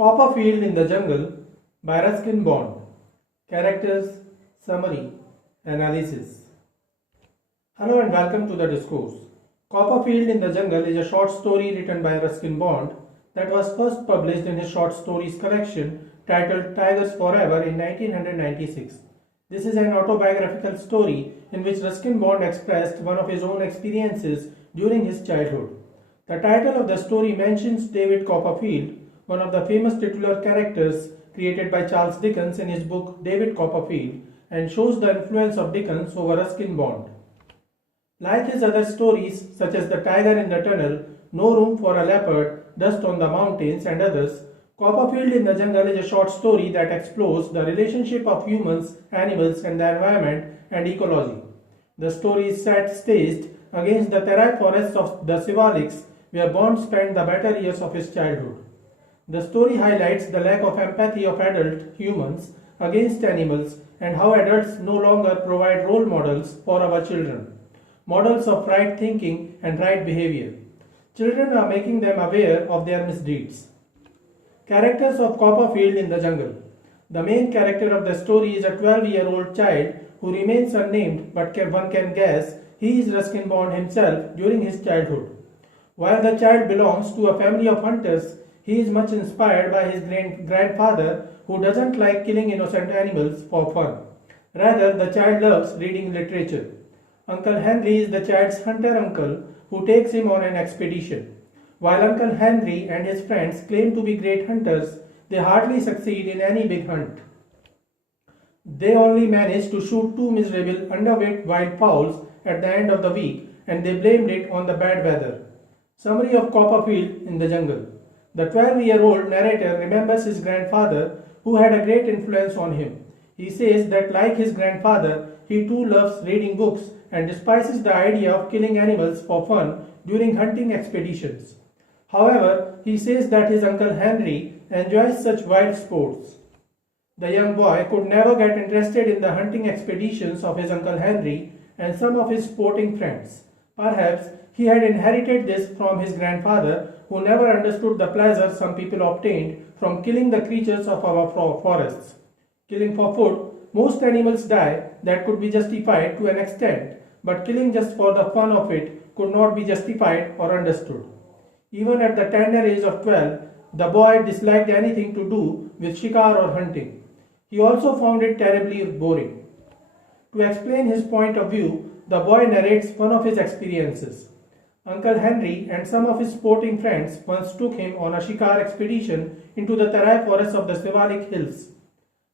Copperfield in the Jungle by Ruskin Bond. Characters, Summary, Analysis. Hello and welcome to the discourse. Copperfield in the Jungle is a short story written by Ruskin Bond that was first published in his short stories collection titled Tigers Forever in 1996. This is an autobiographical story in which Ruskin Bond expressed one of his own experiences during his childhood. The title of the story mentions David Copperfield, one of the famous titular characters created by Charles Dickens in his book David Copperfield, and shows the influence of Dickens over Ruskin Bond. Like his other stories, such as The Tiger in the Tunnel, No Room for a Leopard, Dust on the Mountains, and others, Copperfield in the Jungle is a short story that explores the relationship of humans, animals, and the environment and ecology. The story is set staged against the Terai forests of the Siwaliks, where Bond spent the better years of his childhood. The story highlights the lack of empathy of adult humans against animals and how adults no longer provide role models for our children, models of right thinking and right behavior. Children are making them aware of their misdeeds. Characters of Copperfield in the Jungle. The main character of the story is a 12-year-old child who remains unnamed, but one can guess he is Ruskin Bond himself during his childhood. While the child belongs to a family of hunters, he is much inspired by his grandfather, who doesn't like killing innocent animals for fun. Rather, the child loves reading literature. Uncle Henry is the child's hunter uncle who takes him on an expedition. While Uncle Henry and his friends claim to be great hunters, they hardly succeed in any big hunt. They only manage to shoot two miserable underweight wild fowls at the end of the week, and they blamed it on the bad weather. Summary of Copperfield in the Jungle. The 12-year-old narrator remembers his grandfather, who had a great influence on him. He says that, like his grandfather, he too loves reading books and despises the idea of killing animals for fun during hunting expeditions. However, he says that his Uncle Henry enjoys such wild sports. The young boy could never get interested in the hunting expeditions of his Uncle Henry and some of his sporting friends. Perhaps he had inherited this from his grandfather, who never understood the pleasure some people obtained from killing the creatures of our forests. Killing for food, most animals die that could be justified to an extent, but killing just for the fun of it could not be justified or understood. Even at the tender age of 12, the boy disliked anything to do with shikar or hunting. He also found it terribly boring. To explain his point of view, the boy narrates one of his experiences. Uncle Henry and some of his sporting friends once took him on a shikar expedition into the Terai forests of the Siwaliks hills.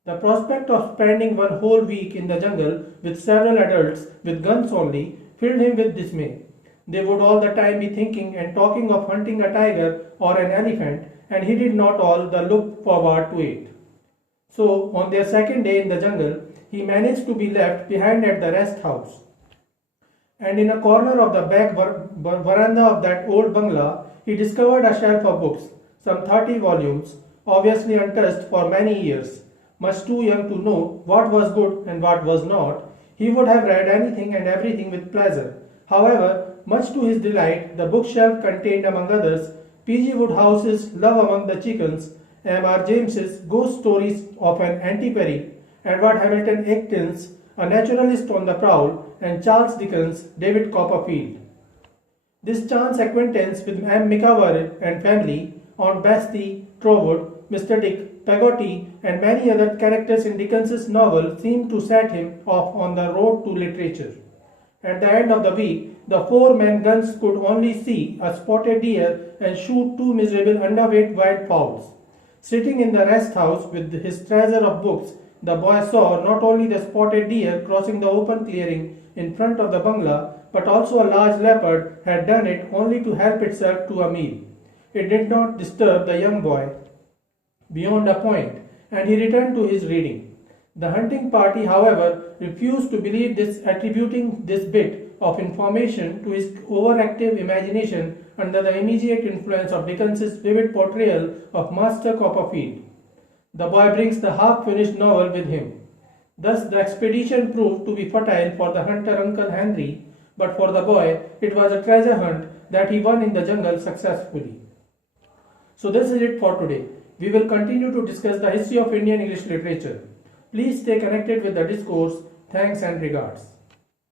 The prospect of spending one whole week in the jungle with several adults with guns only filled him with dismay. They would all the time be thinking and talking of hunting a tiger or an elephant, and he did not all the look forward to it. So, on their second day in the jungle, he managed to be left behind at the rest house. And in a corner of the back veranda of that old bungalow, he discovered a shelf of books, some 30 volumes, obviously untouched for many years. Much too young to know what was good and what was not, he would have read anything and everything with pleasure. However, much to his delight, the bookshelf contained, among others, P.G. Wodehouse's Love Among the Chickens, M.R. James's Ghost Stories of an Antiquary, Edward Hamilton Acton's A Naturalist on the Prowl, and Charles Dickens' David Copperfield. This chance acquaintance with M. Micawber and family, Aunt Betsy, Trowwood, Mr. Dick, Peggotty, and many other characters in Dickens's novel seemed to set him off on the road to literature. At the end of the week, the four men guns could only see a spotted deer and shoot two miserable underweight wild fowls. Sitting in the rest house with his treasure of books, the boy saw not only the spotted deer crossing the open clearing in front of the bungalow, but also a large leopard had done it only to help itself to a meal. It did not disturb the young boy beyond a point, and he returned to his reading. The hunting party, however, refused to believe this, attributing this bit of information to his overactive imagination under the immediate influence of Dickens's vivid portrayal of Master Copperfield. The boy brings the half-finished novel with him. Thus, the expedition proved to be futile for the hunter Uncle Henry, but for the boy, it was a treasure hunt that he won in the jungle successfully. So this is it for today. we will continue to discuss the history of Indian English literature. Please stay connected with the discourse. Thanks and regards.